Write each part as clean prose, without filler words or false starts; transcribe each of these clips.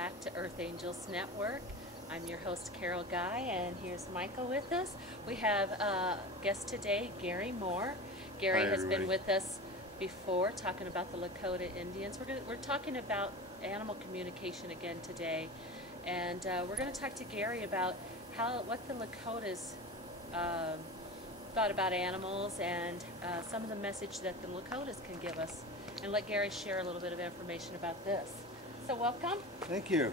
back to Earth Angels Network. I'm your host, Carol Guy, and here's Michael with us. We have a guest today, Gary Moore. Gary Hi, has been everybody. with us before talking about the Lakota Indians. We're talking about animal communication again today, and we're going to talk to Gary about what the Lakotas um thought about animals and some of the message that the Lakotas can give us, and let Gary share a little bit of information about this. So welcome. Thank you.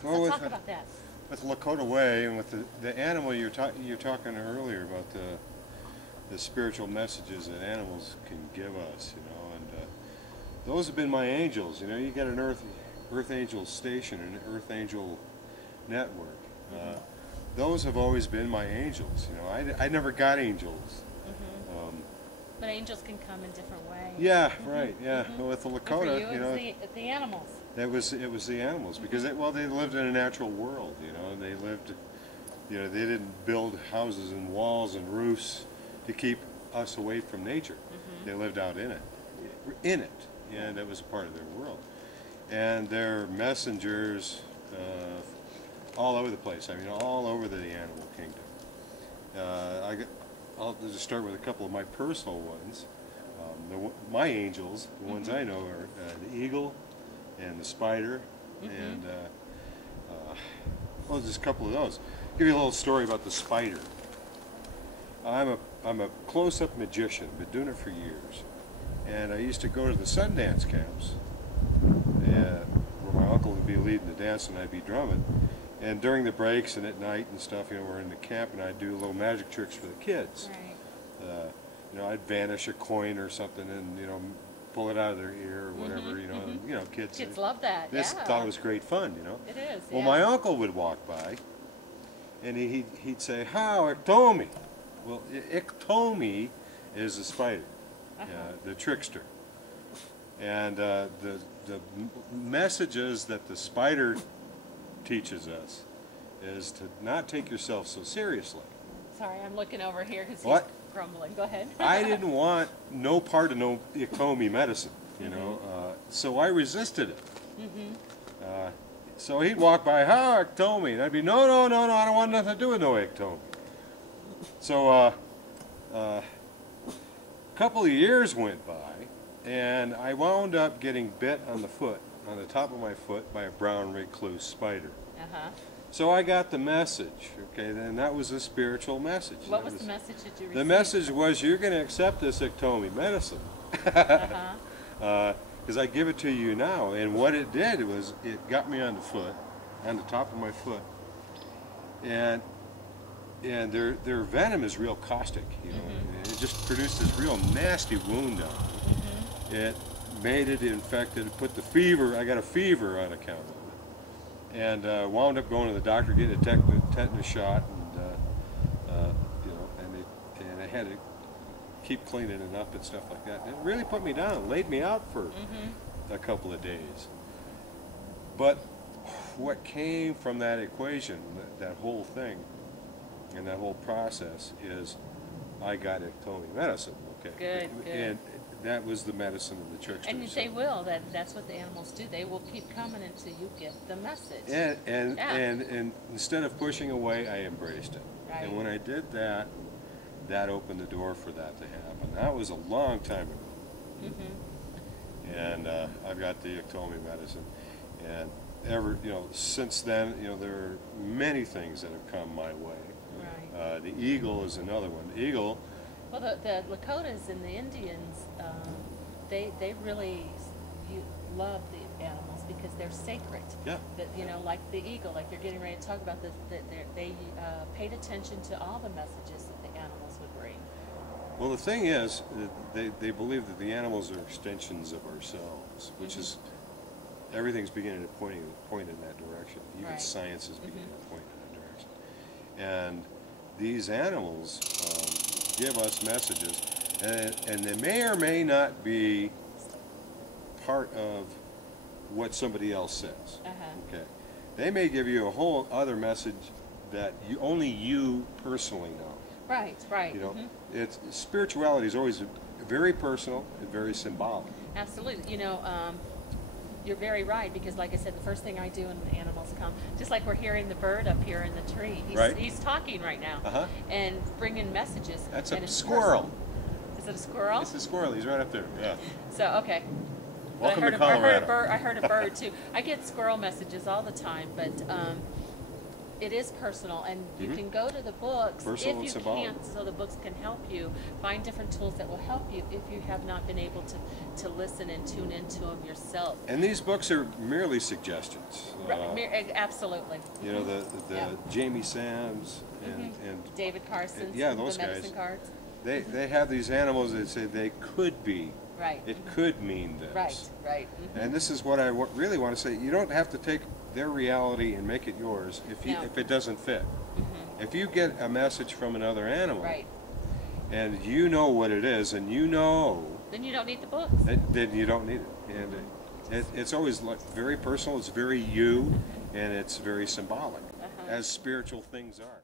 So Well, talk about that. with Lakota Way and with the animal you're talking earlier about the spiritual messages that animals can give us, and those have been my angels. You get an Earth Angel station, an Earth Angel network. Those have always been my angels. I never got angels. But angels can come in different ways. Yeah, right. Yeah, with the But for Lakota, you, it's the animals. it was the animals because they lived in a natural world. They lived. They didn't build houses and walls and roofs to keep us away from nature. They lived out in it, and that was a part of their world. And they're messengers all over the place. I mean, all over the animal kingdom. I'll just start with a couple of my personal ones. My angels, the ones I know, are the eagle and the spider, and well, just a couple of those. Give you a little story about the spider. I'm a close-up magician, been doing it for years, and I used to go to the Sundance camps, where my uncle would be leading the dance and I'd be drumming. And during the breaks and at night and stuff, we're in the camp, and I'd do little magic tricks for the kids. Right. I'd vanish a coin or something, and pull it out of their ear or whatever. Kids. Kids love that. This Yeah. thought it was great fun. It is. Well, yeah. my uncle would walk by, and he'd say, "How Iktomi?" Well, Iktomi is the spider, the trickster, and the messages that the spider teaches us is to not take yourself so seriously. Sorry, I'm looking over here because he's What? grumbling. Go ahead. I didn't want no part of no Iktomi medicine, so I resisted it. So he'd walk by, "How Iktomi?" And I'd be, no, I don't want nothing to do with no Iktomi. So a couple of years went by, and I wound up getting bit on the foot, on the top of my foot, by a brown recluse spider. So I got the message, okay, and that was a spiritual message. What was the message that you received? The message was, you're going to accept this Iktomi medicine, because I give it to you now. And what it did was, it got me on the foot, on the top of my foot, and their venom is real caustic, It just produced this real nasty wound on me. It made it infected, it put the fever, I got a fever on account of it. And wound up going to the doctor, getting a tetanus shot, and I had to keep cleaning it up and stuff like that. And it really put me down, laid me out for a couple of days. But what came from that equation, that whole thing, and that whole process, is I got Iktomi medicine. Okay. Good, good. And that was the medicine of the trickster. And they will. That's what the animals do. They will keep coming until you get the message. And instead of pushing away, I embraced it. Right. And when I did that, that opened the door for that to happen. That was a long time ago. And I've got the Iktomi medicine, and since then, there are many things that have come my way. Right. The eagle is another one. The eagle. Well, the Lakotas and the Indians, they really love the animals because they're sacred. Yeah. Like the eagle, like you're getting ready to talk about this, that they paid attention to all the messages that the animals would bring. Well, the thing is, they believe that the animals are extensions of ourselves, which is, everything's beginning to point in that direction. Even Right. science is beginning to point in that direction. And these animals give us messages, and they may or may not be part of what somebody else says. Okay, they may give you a whole other message that only you personally know. Right, right. It's spirituality is always very personal and very symbolic. Absolutely. you're very right, because like I said, the first thing I do when animals come, just like we're hearing the bird up here in the tree, Right. he's talking right now Uh-huh. and bringing messages. That's and a it's squirrel. personal. Is it a squirrel? It's a squirrel. He's right up there. Yeah. So, okay. But Welcome to I Colorado. heard a bird too. I get squirrel messages all the time, but it is personal, and you can go to the books Personal and if you symbolic. can't, so the books can help you find different tools that will help you if you have not been able to listen and tune into them yourself. And these books are merely suggestions. Absolutely. You know, the Yeah. Jamie Sams and David Carson, yeah, those the medicine guys. cards. they have these animals that say they could be. Right. It could mean this. Right. And this is what I really want to say. You don't have to take their reality and make it yours No. if it doesn't fit. If you get a message from another animal Right. and you know what it is and you know, Then you don't need the books. then you don't need it. And it's always like very personal. It's very you, and it's very symbolic, as spiritual things are.